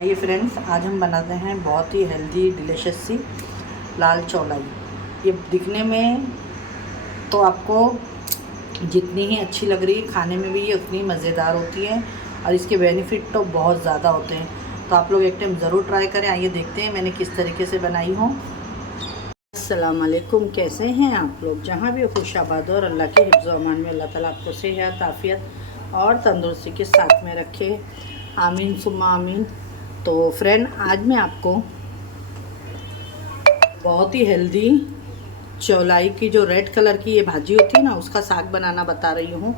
ये फ्रेंड्स, आज हम बनाते हैं बहुत ही हेल्दी डिलीशियस सी लाल चौलाई। ये दिखने में तो आपको जितनी ही अच्छी लग रही है, खाने में भी ये उतनी मज़ेदार होती है और इसके बेनिफिट तो बहुत ज़्यादा होते हैं। तो आप लोग एक टाइम ज़रूर ट्राई करें। आइए देखते हैं मैंने किस तरीके से बनाई हूँ। अस्सलाम वालेकुम, कैसे हैं आप लोग? जहाँ भी खुशाबाद और अल्लाह के हिफ्ज़ व अमान में अल्लाह ताला आपको सेहत, आफ़ियत और तंदुरुस्ती के साथ में रखे। आमीन सुम्मा आमीन। तो फ्रेंड, आज मैं आपको बहुत ही हेल्दी चौलाई की जो रेड कलर की ये भाजी होती है ना, उसका साग बनाना बता रही हूँ।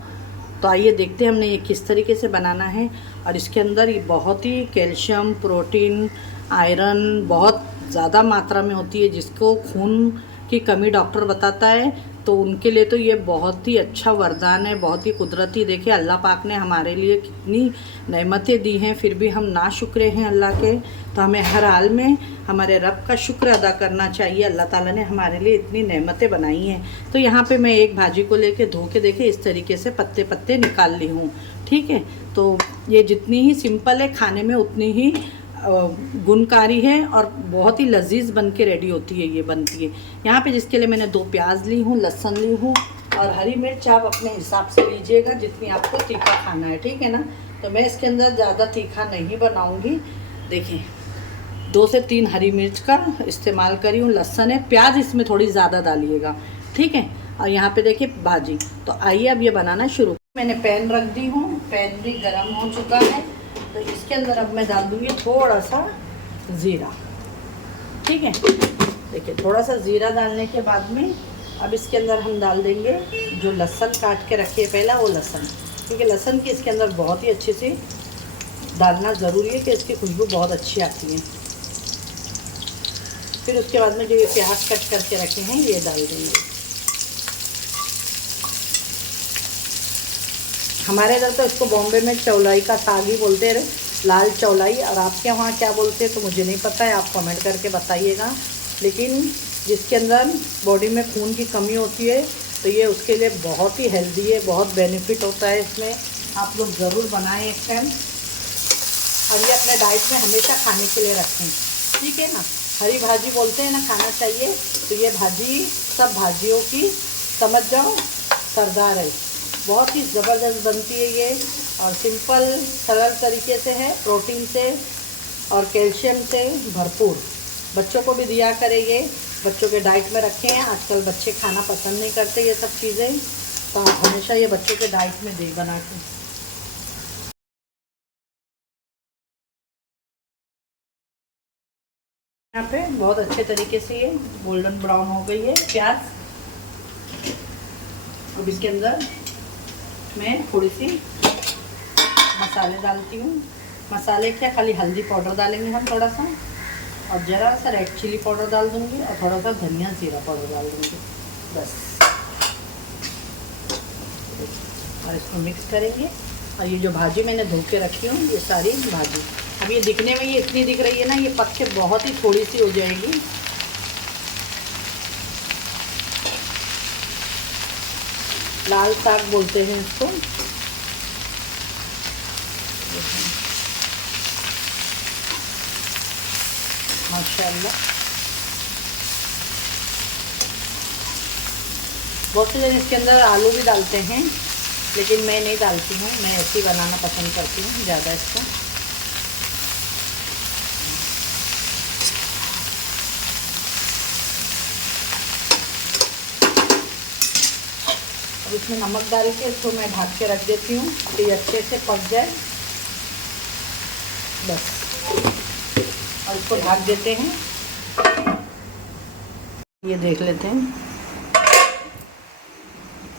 तो आइए देखते हैं हमने ये किस तरीके से बनाना है। और इसके अंदर ये बहुत ही कैल्शियम, प्रोटीन, आयरन बहुत ज़्यादा मात्रा में होती है, जिसको खून की कमी डॉक्टर बताता है। तो उनके लिए तो ये बहुत ही अच्छा वरदान है, बहुत ही कुदरती। देखिए अल्लाह पाक ने हमारे लिए कितनी नेमतें दी हैं, फिर भी हम नाशुक्रे हैं अल्लाह के। तो हमें हर हाल में हमारे रब का शुक्र अदा करना चाहिए। अल्लाह ताला ने हमारे लिए इतनी नेमतें बनाई हैं। तो यहाँ पे मैं एक भाजी को लेके धो के देखे इस तरीके से पत्ते पत्ते निकाल ली हूँ। ठीक है, तो ये जितनी ही सिंपल है खाने में उतनी ही गुणकारी है और बहुत ही लजीज बन के रेडी होती है, ये बनती है। यहाँ पे जिसके लिए मैंने 2 प्याज ली हूँ, लहसुन ली हूँ और हरी मिर्च आप अपने हिसाब से लीजिएगा जितनी आपको तीखा खाना है। ठीक है ना? तो मैं इसके अंदर ज़्यादा तीखा नहीं बनाऊँगी। देखिए 2 से 3 हरी मिर्च का इस्तेमाल करी हूँ, लहसुन है, प्याज इसमें थोड़ी ज़्यादा डालिएगा। ठीक है, और यहाँ पे देखिए भाजी। तो आइए अब ये बनाना शुरू। मैंने पैन रख दी हूँ, पैन भी गर्म हो चुका है। तो इसके अंदर अब मैं डाल दूँगी थोड़ा सा ज़ीरा। ठीक है, देखिए थोड़ा सा ज़ीरा डालने के बाद में अब इसके अंदर हम डाल देंगे जो लहसुन काट के रखिए पहला, वो लहसुन। क्योंकि लहसुन की इसके अंदर बहुत ही अच्छी सी डालना ज़रूरी है कि इसकी खुशबू बहुत अच्छी आती है। फिर उसके बाद में जो ये प्याज कट करके रखे हैं ये डाल देंगे। हमारे इधर तो इसको बॉम्बे में चौलाई का साग ही बोलते हैं, लाल चौलाई। और आपके वहाँ क्या बोलते हैं तो मुझे नहीं पता है, आप कमेंट करके बताइएगा। लेकिन जिसके अंदर बॉडी में खून की कमी होती है तो ये उसके लिए बहुत ही हेल्दी है, बहुत बेनिफिट होता है इसमें। आप लोग ज़रूर बनाएं एक टाइम और ये अपने डाइट में हमेशा खाने के लिए रखें। ठीक है ना? हरी भाजी बोलते हैं ना, खाना चाहिए। तो ये भाजी सब भाजियों की समझ जाओ सरदार है, बहुत ही ज़बरदस्त बनती है ये। और सिंपल सरल तरीके से है, प्रोटीन से और कैल्शियम से भरपूर। बच्चों को भी दिया करेंगे, बच्चों के डाइट में रखें। आजकल बच्चे खाना पसंद नहीं करते ये सब चीज़ें, तो आप हमेशा ये बच्चों के डाइट में दे बना के। यहाँ पे बहुत अच्छे तरीके से ये गोल्डन ब्राउन हो गई है प्याज। अब इसके अंदर मैं थोड़ी सी मसाले डालती हूँ। मसाले क्या, खाली हल्दी पाउडर डालेंगे हम थोड़ा सा, और ज़रा सा रेड चिली पाउडर डाल दूँगी और थोड़ा सा धनिया जीरा पाउडर डाल दूँगी, बस। और इसको मिक्स करेंगे। और ये जो भाजी मैंने धो के रखी हूँ, ये सारी भाजी अब ये दिखने में ये इतनी दिख रही है ना, ये पक के बहुत ही थोड़ी सी हो जाएगी। लाल साग बोलते हैं इसको। माशाल्लाह, बहुत से लोग इसके अंदर आलू भी डालते हैं, लेकिन मैं नहीं डालती हूँ। मैं ऐसे ही बनाना पसंद करती हूँ ज़्यादा इसको। अब इसमें नमक डाल के इसको मैं ढक के रख देती हूँ कि ये अच्छे से पक जाए, बस। और इसको ढक देते हैं। ये देख लेते हैं।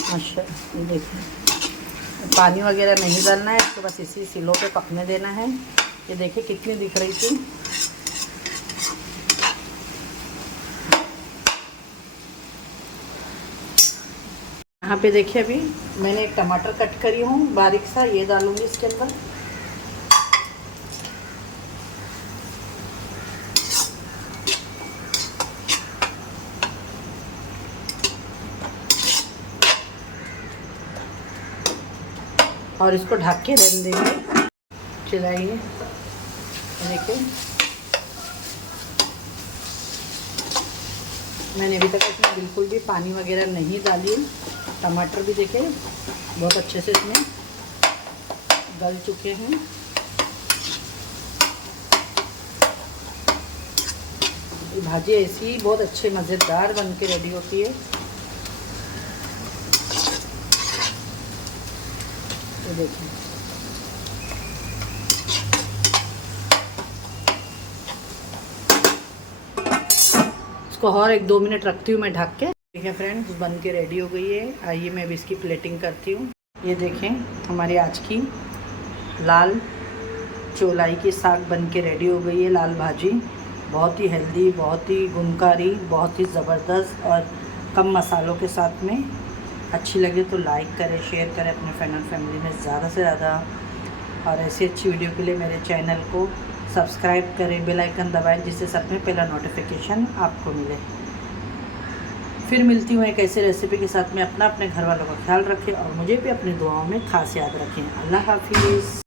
अच्छा, ये देखिए पानी वगैरह नहीं डालना है इसको, बस इसी सिलों पे पकने देना है। ये देखिए कितनी दिख रही थी। यहाँ पे देखिए अभी मैंने एक टमाटर कट करी हूँ बारीक सा, ये डालूंगी इसके अंदर। और इसको ढक के रहने देंगे, चलाइए। देखिए मैंने अभी तक इसमें बिल्कुल भी पानी वगैरह नहीं डाली। टमाटर भी देखिए बहुत अच्छे से इसमें गल चुके हैं। ये भाजी ऐसी ही बहुत अच्छे मज़ेदार बन के रेडी होती है। तो देखिए इसको और 1-2 मिनट रखती हूँ मैं ढक के। ठीक है फ्रेंड्स, बन के रेडी हो गई है। आइए मैं अभी इसकी प्लेटिंग करती हूँ। ये देखें हमारी आज की लाल चौलाई की साग बन के रेडी हो गई है। लाल भाजी बहुत ही हेल्दी, बहुत ही गुणकारी, बहुत ही ज़बरदस्त और कम मसालों के साथ में। अच्छी लगे तो लाइक करें, शेयर करें अपने फ्रेंड और फैमिली में ज़्यादा से ज़्यादा। और ऐसी अच्छी वीडियो के लिए मेरे चैनल को सब्सक्राइब करें, बेल आइकन दबाएं जिससे सब में पहला नोटिफिकेशन आपको मिले। फिर मिलती हूँ एक ऐसे रेसिपी के साथ में। अपने घर वालों का ख्याल रखें और मुझे भी अपनी दुआओं में खास याद रखें। अल्लाह हाफिज़।